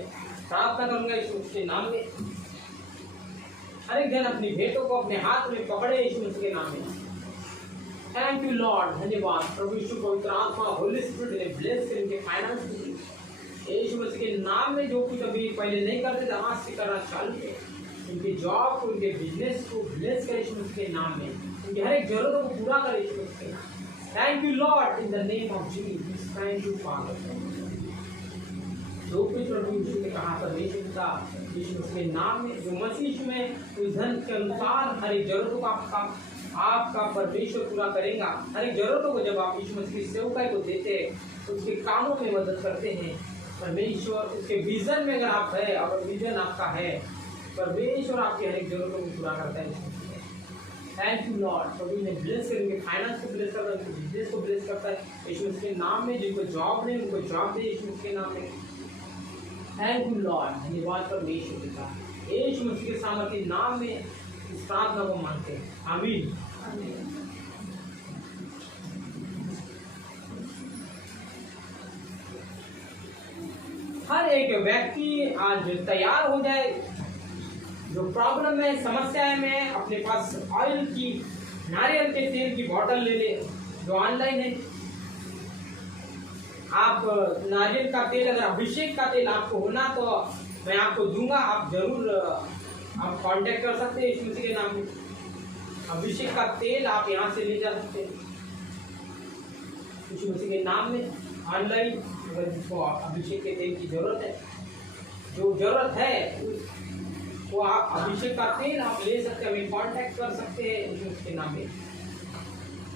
प्रार्थना करूंगा यीशु मसीह के नाम में। हर एक जन अपनी भेंटों को अपने हाथ में पकड़े यीशु मसीह के नाम में। थैंक यू लॉर्ड, धन्यवाद प्रभु यीशु पवित्र आत्मा होली स्पिरिट ने ब्लेस कर इनके फाइनेंस को यीशु मसीह के नाम में जो कुछ अभी पहले नहीं करते थे आज से करना चालू है। उनके जॉब को, उनके बिजनेस को ब्लेस कर यीशु मसीह के नाम में। उनकी हर एक जरूरतों को पूरा कर यीशु मसीह के नाम। Thank you lord in the name of Jesus. Thank you father. जो कुछ प्रभु यीशु ने कहा परमेश्वर का यीशु मसीह के नाम में, जो मसीह यीशु में उस धन के अनुसार हर एक जरूरतों को आपका परमेश्वर पूरा करेगा। हर एक जरूरतों को जब आप यीशु मसीह की सेवकाई को देते हैं, उसके कामों में मदद करते हैं परमेश्वर, उसके विजन में अगर आप है, अगर विजन आपका है, परमेश्वर आपकी हर एक जरूरतों को पूरा करता है। Thank you Lord. प्रभु ने ब्लेस करेंगे, फाइनेंस को ब्लेस करता है, उनके बिजनेस को ब्लेस करता है यीशु मसीह के नाम में। जिनको जॉब नहीं उनको जॉब दे यीशु मसीह के नाम में। थैंक यू लॉर्ड, धन्यवाद परमेश्वर पिता, यीशु मसीह के सामर्थ्य के नाम में इस प्रार्थना को मांगते हैं, आमीन। हर एक व्यक्ति आज तैयार हो जाए। जो प्रॉब्लम है, समस्या है, मैं अपने पास ऑयल की, नारियल के तेल की बोतल ले ले। जो ऑनलाइन है, आप नारियल का तेल, अगर अभिषेक का तेल आपको होना तो मैं आपको दूंगा। आप जरूर आप कांटेक्ट कर सकते हैं यीशु मसीह के नाम में। अभिषेक का तेल आप यहाँ से ले जा सकते हैं यीशु मसीह के नाम में। ऑनलाइन अगर जिसको अभिषेक के तेल की जरूरत है, जो जरूरत है वो आप अभिषेक का तेल आप ले सकते हैं, हमें कांटेक्ट कर सकते हैं यीशु मसीह के नाम में।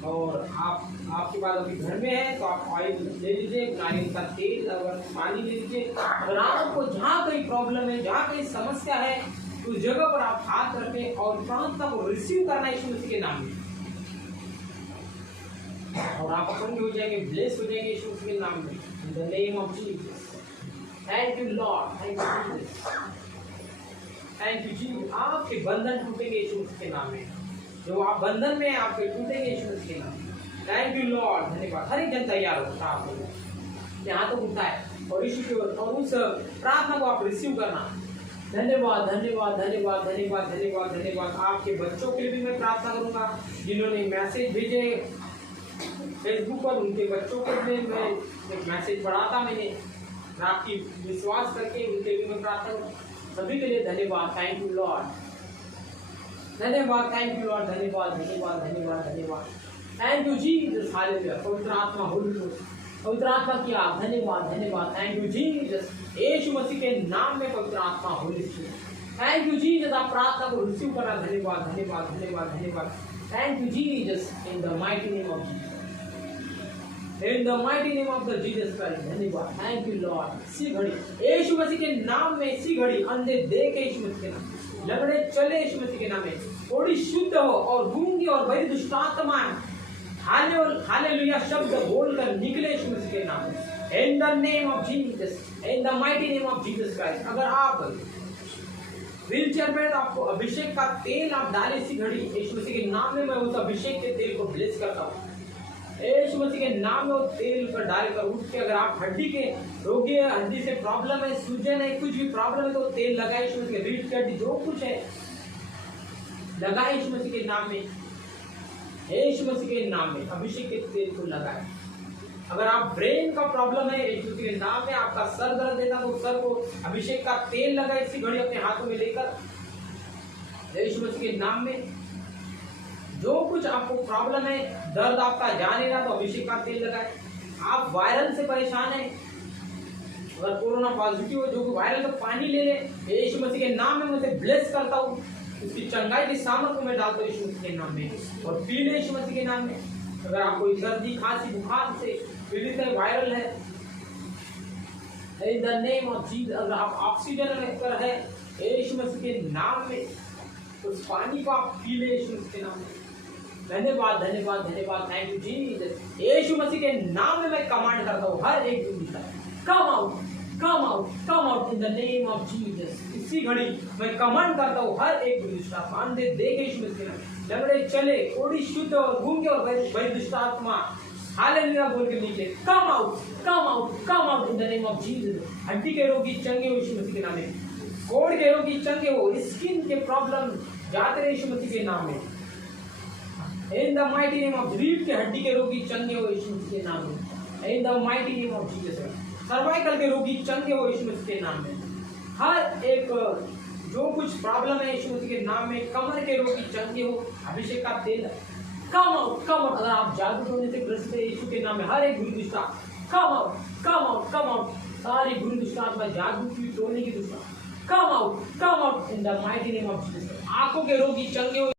और आपके पास अभी घर में है तो आप ऑयल ले लीजिए, नारियल का तेल, अगर पानी ले लीजिए। अगर आपको जहाँ कहीं प्रॉब्लम है, जहाँ कहीं समस्या है, उस जगह पर आप हाथ रखें और प्रार्थना को रिसीव करना यीशु मसीह के नाम में, और आप अपने हो जाएंगे, ब्लेस हो जाएंगे यीशु मसीह के नाम में। इन the name of Jesus. Thank you Lord, thank you Jesus, thank you Jesus. आपके बंधन टूटेंगे यीशु मसीह के नाम में। जो आप बंधन में आपके टूटेंगे यीशु मसीह के नाम में। थैंक यू लॉर्ड, धन्यवाद। हर एक जन तैयार हो, आप यहाँ तो उठा है और यीशु की ओर, और उस प्रार्थना को आप रिसीव करना। धन्यवाद, धन्यवाद, धन्यवाद, धन्यवाद, धन्यवाद, धन्यवाद। आपके बच्चों के लिए भी मैं प्रार्थना करूंगा जिन्होंने मैसेज भेजे फेसबुक पर, उनके बच्चों के लिए मैं एक मैसेज पढ़ा था मैंने, आपकी विश्वास करके उनके लिए मैं प्रार्थना करूँ। सभी के लिए धन्यवाद। थैंक यू लॉर्ड, धन्यवाद, थैंक यू लॉर्ड, धन्यवाद, धन्यवाद, धन्यवाद, धन्यवाद। Thank you Jesus, hallelujah. पवित्र आत्मा, होली पवित्र आत्मा की आप धन्यवाद, धन्यवाद। थैंक यू जीसस, यीशु मसीह के नाम में पवित्र आत्मा Holi spirit. Thank you Jesus, आप प्रार्थना को रिसीव करना। धन्यवाद, धन्यवाद, धन्यवाद, धन्यवाद। Thank you Jesus, in the mighty name of Jesus, in the mighty name of the Jesus Christ. धन्यवाद, थैंक यू लॉर्ड। सी घड़ी यीशु मसीह के नाम में, सी घड़ी अंधे देखे यीशु मसीह के नाम, लगड़े चले यीशु मसीह के नाम में, थोड़ी शुद्ध हो और गूंगी और बड़ी दुष्टात्माएं हालेलुया शब्द बोलकर निकले यीशु मसीह के नाम में। इन the name of Jesus, in the mighty name of Jesus Christ. अगर आप व्हील चेयर में, तो आपको अभिषेक का तेल आप डाले इसी घड़ी यीशु मसीह के नाम में। मैं उस अभिषेक के तेल को ब्लेस करता हूँ यीशु मसीह के नाम में। वो तेल पर डालकर उठ के, अगर आप हड्डी के रोगी है, हड्डी से प्रॉब्लम है, सूजन है, कुछ भी प्रॉब्लम है, तो तेल लगाए यीशु मसीह के, रीढ़ की हड्डी जो कुछ है लगाए यीशु मसीह के नाम में, यीशु मसीह के नाम में अभिषेक के तेल को लगाए। अगर आप ब्रेन का प्रॉब्लम है, यीशु मसीह के नाम में, आपका सर दर्द देता तो सर को अभिषेक का तेल लगाए इसी घड़ी अपने हाथों में लेकर यीशु मसीह के नाम में। जो कुछ आपको प्रॉब्लम है, दर्द आपका जा नहीं रहा तो अभिषेक का तेल लगाए। आप वायरल से परेशान है, अगर कोरोना पॉजिटिव हो, जो वायरल का पानी ले ले यीशु मसीह के नाम में, मैं उसे ब्लेस करता हूँ। उसकी चंगाई की सामर्थ को मैं डालता हूँ यीशु मसीह के नाम में, और पी ले यीशु मसीह के नाम में। अगर आप कोई सर्दी खांसी बुखार से पीड़ित है, वायरल है, इन द नेम ऑफ जीसस। अगर आप ऑक्सीजन लेकर है यीशु मसीह के नाम में, उस पानी को आप पी ले यीशु मसीह के नाम में। धन्यवाद धन्यवाद धन्यवाद, थैंक यू जी। यीशु मसीह के नाम में मैं कमांड करता हूँ हर एक दुष्टता, come out come out come out in the name of Jesus. इसी घड़ी मैं कमांड करता हूँ हर एक दुष्टता, अंधे देखे यीशु मसीह के नाम, लंगड़े चले, कोड़ी शुद्ध और घूम के और बड़ी दुष्ट आत्मा हालेलुया बोल के नीचे come out in the name of Jesus. हड्डी के रोगी चंगे हो यीशु मसीह के नाम में, कोड़ के रोगी चंगे हो, स्किन के प्रॉब्लम जाते रहे यीशु मसीह के नाम में, in the mighty name of, रीढ़ के हड्डी के रोगी चंगे हो यीशु मसीह के नाम में, in the mighty name of Jesus. Cervical के रोगी चंगे हो यीशु मसीह के नाम में, हर एक जो कुछ प्रॉब्लम है यीशु मसीह के नाम में, कमर के रोगी चंगे हो, अभिषेक का तेल कम आउट। अगर आप जागरूक होने से ग्रसित है यीशु के नाम में, हर एक बुरी दुष्टता कम आउट, सारी बुरी दुष्टता आत्मा जागरूक हुई, तोड़ने की दुष्टता come out in the mighty name of Jesus. आंखों के रोगी चंगे हो